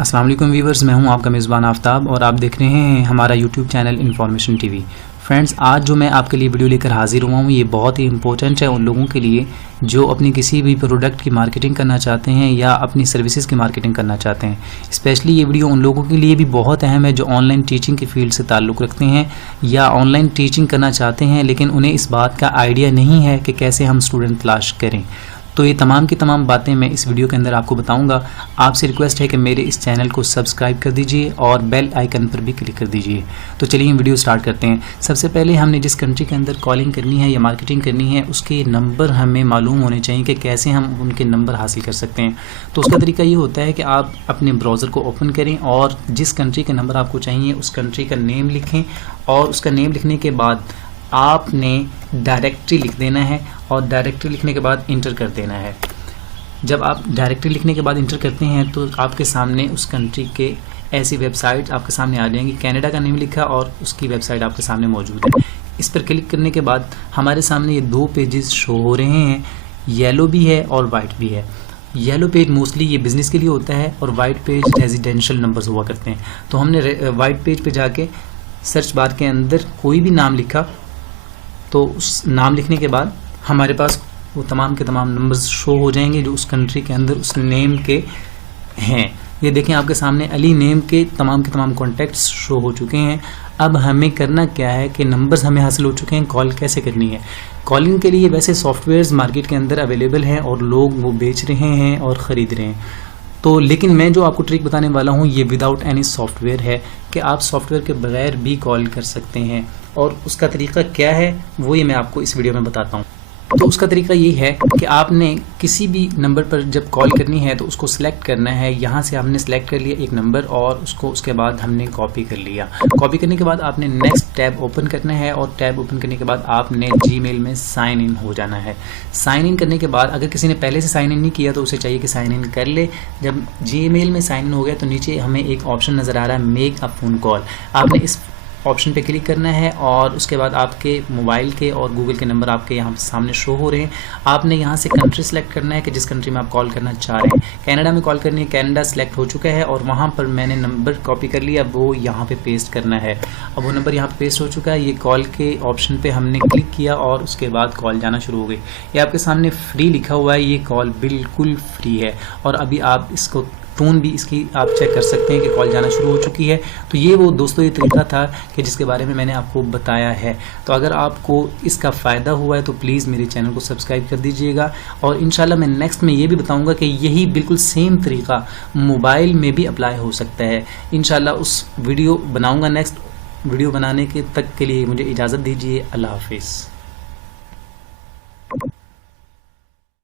अस्सलाम वालेकुम व्यूवर्स, मैं हूं आपका मेज़बान आफ्ताब और आप देख रहे हैं हमारा YouTube channel information TV. Friends, आज जो मैं आपके लिए वीडियो लेकर हाजिर हुआ हूं ये बहुत ही इंपॉर्टेंट है उन लोगों के लिए जो अपनी किसी भी प्रोडक्ट की मार्केटिंग करना चाहते हैं या अपनी सर्विसेज की मार्केटिंग करना चाहते हैं। स्पेशली ये वीडियो उन लोगों के लिए भी बहुत अहम है जो ऑनलाइन टीचिंग की फील्ड से ताल्लुक़ रखते हैं या ऑनलाइन टीचिंग करना चाहते हैं लेकिन उन्हें इस बात का आइडिया नहीं है कि कैसे हम स्टूडेंट तलाश करें। तो ये तमाम की तमाम बातें मैं इस वीडियो के अंदर आपको बताऊंगा। आपसे रिक्वेस्ट है कि मेरे इस चैनल को सब्सक्राइब कर दीजिए और बेल आइकन पर भी क्लिक कर दीजिए। तो चलिए वीडियो स्टार्ट करते हैं। सबसे पहले हमने जिस कंट्री के अंदर कॉलिंग करनी है या मार्केटिंग करनी है उसके नंबर हमें मालूम होने चाहिए कि कैसे हम उनके नंबर हासिल कर सकते हैं। तो उसका तरीका ये होता है कि आप अपने ब्राउज़र को ओपन करें और जिस कंट्री के नंबर आपको चाहिए उस कंट्री का नेम लिखें और उसका नेम लिखने के बाद आपने डायरेक्टरी लिख देना है और डायरेक्टरी लिखने के बाद इंटर कर देना है। जब आप डायरेक्टरी लिखने के बाद इंटर करते हैं तो आपके सामने उस कंट्री के ऐसी वेबसाइट आपके सामने आ जाएंगी। कनाडा का नेम लिखा और उसकी वेबसाइट आपके सामने मौजूद है। इस पर क्लिक करने के बाद हमारे सामने ये दो पेजेस शो हो रहे हैं, येलो भी है और वाइट भी है। येलो पेज मोस्टली ये बिज़नेस के लिए होता है और वाइट पेज रेजिडेंशियल नंबर्स हुआ करते हैं। तो हमने वाइट पेज पे जाके सर्च बार के अंदर कोई भी नाम लिखा तो उस नाम लिखने के बाद हमारे पास वो तमाम के तमाम नंबर्स शो हो जाएंगे जो उस कंट्री के अंदर उस नेम के हैं। ये देखें आपके सामने अली नेम के तमाम कॉन्टैक्ट्स शो हो चुके हैं। अब हमें करना क्या है कि नंबर्स हमें हासिल हो चुके हैं, कॉल कैसे करनी है। कॉलिंग के लिए वैसे सॉफ्टवेयर्स मार्केट के अंदर अवेलेबल हैं और लोग वो बेच रहे हैं और ख़रीद रहे हैं। तो लेकिन मैं जो आपको ट्रिक बताने वाला हूँ ये विदाउट एनी सॉफ्टवेयर है कि आप सॉफ्टवेयर के बगैर भी कॉल कर सकते हैं। और उसका तरीका क्या है वो ये मैं आपको इस वीडियो में बताता हूँ। तो उसका तरीका ये है कि आपने किसी भी नंबर पर जब कॉल करनी है तो उसको सिलेक्ट करना है। यहाँ से हमने सिलेक्ट कर लिया एक नंबर और उसको उसके बाद हमने कॉपी कर लिया। कॉपी करने के बाद आपने नेक्स्ट टैब ओपन करना है और टैब ओपन करने के बाद आपने जीमेल में साइन इन हो जाना है। साइन इन करने के बाद अगर किसी ने पहले से साइन इन नहीं किया तो उसे चाहिए कि साइन इन कर ले। जब जीमेल में साइन इन हो गया तो नीचे हमें एक ऑप्शन नज़र आ रहा है मेक अ फ़ोन कॉल। आपने इस ऑप्शन पे क्लिक करना है और उसके बाद आपके मोबाइल के और गूगल के नंबर आपके यहाँ सामने शो हो रहे हैं। आपने यहाँ से कंट्री सेलेक्ट करना है कि जिस कंट्री में आप कॉल करना चाह रहे हैं। कनाडा में कॉल करनी है, कनाडा सेलेक्ट हो चुका है और वहाँ पर मैंने नंबर कॉपी कर लिया, वो यहाँ पे पेस्ट करना है। अब वो नंबर यहाँ पे पेस्ट हो चुका है। ये कॉल के ऑप्शन पे हमने क्लिक किया और उसके बाद कॉल जाना शुरू हो गई। ये आपके सामने फ्री लिखा हुआ है, ये कॉल बिल्कुल फ्री है और अभी आप इसको टोन भी इसकी आप चेक कर सकते हैं कि कॉल जाना शुरू हो चुकी है। तो ये वो दोस्तों ये तरीका था कि जिसके बारे में मैंने आपको बताया है। तो अगर आपको इसका फ़ायदा हुआ है तो प्लीज़ मेरे चैनल को सब्सक्राइब कर दीजिएगा और इंशाल्लाह मैं नेक्स्ट में ये भी बताऊंगा कि यही बिल्कुल सेम तरीका मोबाइल में भी अप्लाई हो सकता है। इंशाल्लाह उस वीडियो बनाऊँगा। नेक्स्ट वीडियो बनाने के तक के लिए मुझे इजाज़त दीजिए। अल्लाह हाफिज़।